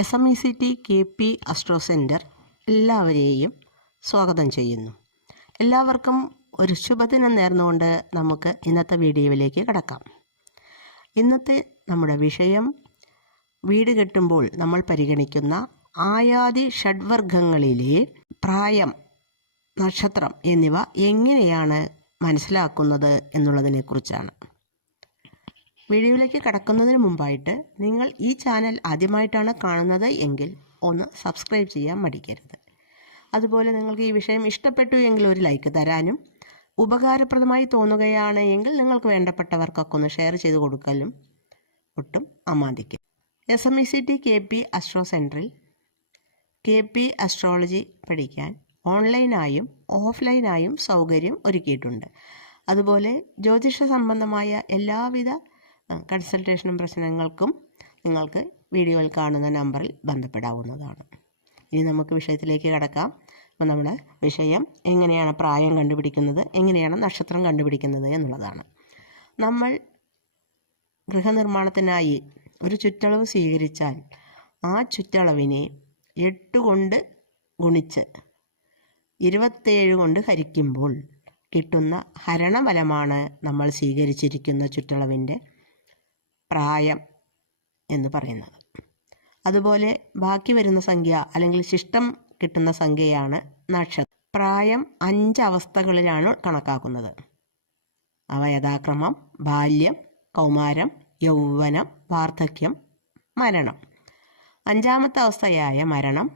S M E C T K P astro centre എല്ലാവരെയും സ്വാഗതം ചെയ്യുന്നു. എല്ലാവർക്കും ഒരു ശുഭദിനം നേർന്നുകൊണ്ട് നമുക്ക് ഇന്നത്തെ വീഡിയോയിലേക്ക് കിടക്കാം. ഇന്നത്തെ നമ്മുടെ വിഷയം വീട് കെട്ടുമ്പോൾ നമ്മൾ പരിഗണിക്കുന്ന ആയാതി ഷഡ്വർഗങ്ങളിലെ പ്രായം നക്ഷത്രം എന്നിവ എങ്ങനെയാണ് മനസ്സിലാക്കുന്നത് എന്നുള്ളതിനെക്കുറിച്ചാണ്. വീഡിയോയിലേക്ക് കടക്കുന്നതിന് മുമ്പായിട്ട് നിങ്ങൾ ഈ ചാനൽ ആദ്യമായിട്ടാണ് കാണുന്നത് എങ്കിൽ ഒന്ന് സബ്സ്ക്രൈബ് ചെയ്യാൻ മടിക്കരുത്. അതുപോലെ നിങ്ങൾക്ക് ഈ വിഷയം ഇഷ്ടപ്പെട്ടു എങ്കിൽ ഒരു ലൈക്ക് തരാനും ഉപകാരപ്രദമായി തോന്നുകയാണ് എങ്കിൽ നിങ്ങൾക്ക് വേണ്ടപ്പെട്ടവർക്കൊക്കെ ഒന്ന് ഷെയർ ചെയ്ത് കൊടുക്കലും ഒട്ടും അമാന്തിക്കും S M E C T K P astro സെന്ററിൽ കെ പി അസ്ട്രോളജി പഠിക്കാൻ ഓൺലൈനായും ഓഫ്ലൈനായും സൗകര്യം ഒരുക്കിയിട്ടുണ്ട്. അതുപോലെ ജ്യോതിഷ സംബന്ധമായ എല്ലാവിധ കൺസൾട്ടേഷനും പ്രശ്നങ്ങൾക്കും നിങ്ങൾക്ക് വീഡിയോയിൽ കാണുന്ന നമ്പറിൽ ബന്ധപ്പെടാവുന്നതാണ്. ഇനി നമുക്ക് വിഷയത്തിലേക്ക് കടക്കാം. അപ്പോൾ നമ്മുടെ വിഷയം എങ്ങനെയാണ് പ്രായം കണ്ടുപിടിക്കുന്നത് എങ്ങനെയാണ് നക്ഷത്രം കണ്ടുപിടിക്കുന്നത് എന്നുള്ളതാണ്. നമ്മൾ ഗൃഹനിർമ്മാണത്തിനായി ഒരു ചുറ്റളവ് സ്വീകരിച്ചാൽ ആ ചുറ്റളവിനെ എട്ട് കൊണ്ട് ഗുണിച്ച് ഇരുപത്തേഴ് കൊണ്ട് ഹരിക്കുമ്പോൾ കിട്ടുന്ന ഹരണഫലമാണ് നമ്മൾ സ്വീകരിച്ചിരിക്കുന്ന ചുറ്റളവിന്റെ പ്രായം എന്ന് പറയുന്നത്. അതുപോലെ ബാക്കി വരുന്ന സംഖ്യ അല്ലെങ്കിൽ ശിഷ്ടം കിട്ടുന്ന സംഖ്യയാണ് നക്ഷത്രം. പ്രായം അഞ്ച് അവസ്ഥകളിലാണ് കണക്കാക്കുന്നത്. അവ യഥാക്രമം ബാല്യം കൗമാരം യൗവനം വാർദ്ധക്യം മരണം. അഞ്ചാമത്തെ അവസ്ഥയായ മരണം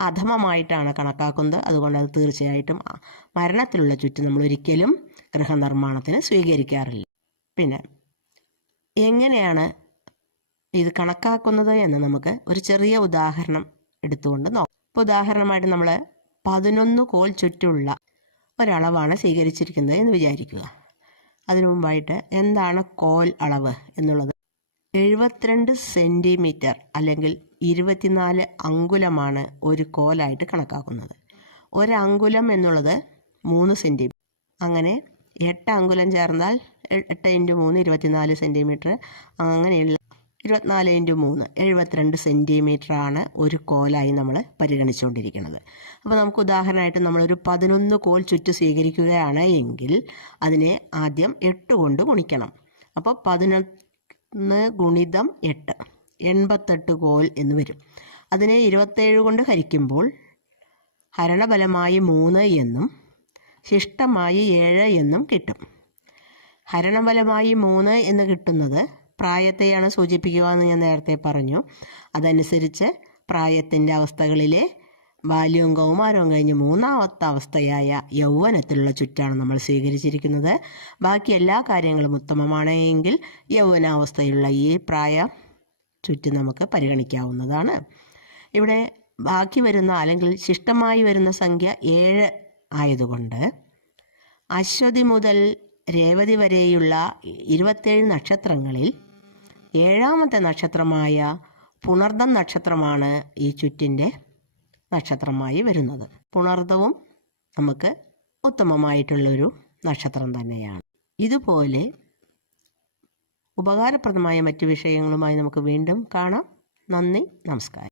അധമമായിട്ടാണ് കണക്കാക്കുന്നത്. അതുകൊണ്ട് അത് തീർച്ചയായിട്ടും മരണത്തിലുള്ള ചുറ്റും നമ്മൾ ഒരിക്കലും ഗൃഹനിർമ്മാണത്തിന് സ്വീകരിക്കാറില്ല. പിന്നെ എങ്ങനെയാണ് ഇത് കണക്കാക്കുന്നത് എന്ന് നമുക്ക് ഒരു ചെറിയ ഉദാഹരണം എടുത്തുകൊണ്ട് നോക്കാം. ഇപ്പോൾ ഉദാഹരണമായിട്ട് നമ്മൾ പതിനൊന്ന് കോൽ ചുറ്റുള്ള ഒരളവാണ് സ്വീകരിച്ചിരിക്കുന്നത് എന്ന് വിചാരിക്കുക. അതിനു മുമ്പായിട്ട് എന്താണ് കോൽ അളവ് എന്നുള്ളത്? എഴുപത്തിരണ്ട് സെന്റിമീറ്റർ അല്ലെങ്കിൽ ഇരുപത്തിനാല് അങ്കുലമാണ് ഒരു കോലായിട്ട് കണക്കാക്കുന്നത്. ഒരങ്കുലം എന്നുള്ളത് മൂന്ന് സെന്റിമീറ്റർ അങ്ങനെ എട്ട് അങ്കുലം ചേർന്നാൽ എട്ട് ഇന്റു മൂന്ന് ഇരുപത്തിനാല് സെന്റിമീറ്റർ. അങ്ങനെയുള്ള ഇരുപത്തിനാല് ഇന്റു മൂന്ന് എഴുപത്തിരണ്ട് സെന്റിമീറ്റർ ആണ് ഒരു കോലായി നമ്മൾ പരിഗണിച്ചുകൊണ്ടിരിക്കുന്നത്. അപ്പോൾ നമുക്ക് ഉദാഹരണമായിട്ട് നമ്മളൊരു പതിനൊന്ന് കോൽ ചുറ്റ് സ്വീകരിക്കുകയാണ് എങ്കിൽ അതിനെ ആദ്യം എട്ട് കൊണ്ട് ഗുണിക്കണം. അപ്പോൾ പതിനൊന്ന് ഗുണിതം എട്ട് എൺപത്തെട്ട് കോൽ എന്ന് വരും. അതിനെ ഇരുപത്തേഴ് കൊണ്ട് ഹരിക്കുമ്പോൾ ഹരണബലമായി മൂന്ന് എന്നും ശിഷ്ടമായി ഏഴ് എന്നും കിട്ടും. ഹരണബലമായി മൂന്ന് എന്ന് കിട്ടുന്നത് പ്രായത്തെയാണ് സൂചിപ്പിക്കുക എന്ന് ഞാൻ നേരത്തെ പറഞ്ഞു. അതനുസരിച്ച് പ്രായത്തിന്റെ അവസ്ഥകളിലെ ബാല്യവും കൗമാരവും കഴിഞ്ഞ് മൂന്നാമത്തെ അവസ്ഥയായ യൗവനത്തിലുള്ള ചുറ്റാണ് നമ്മൾ സ്വീകരിച്ചിരിക്കുന്നത്. ബാക്കി എല്ലാ കാര്യങ്ങളും ഉത്തമമാണ് എങ്കിൽ യൗവനാവസ്ഥയിലുള്ള ഈ പ്രായ ചുറ്റ് നമുക്ക് പരിഗണിക്കാവുന്നതാണ്. ഇവിടെ ബാക്കി വരുന്ന അല്ലെങ്കിൽ ശിഷ്ടമായി വരുന്ന സംഖ്യ ഏഴ് ആയതുകൊണ്ട് അശ്വതി മുതൽ രേവതി വരെയുള്ള ഇരുപത്തേഴ് നക്ഷത്രങ്ങളിൽ ഏഴാമത്തെ നക്ഷത്രമായ പുണർദം നക്ഷത്രമാണ് ഈ ചുറ്റിന്റെ നക്ഷത്രമായി വരുന്നത്. പുണർദവും നമുക്ക് ഉത്തമമായിട്ടുള്ളൊരു നക്ഷത്രം തന്നെയാണ്. ഇതുപോലെ ഉപകാരപ്രദമായ മറ്റു വിഷയങ്ങളുമായി നമുക്ക് വീണ്ടും കാണാം. നന്ദി നമസ്കാരം.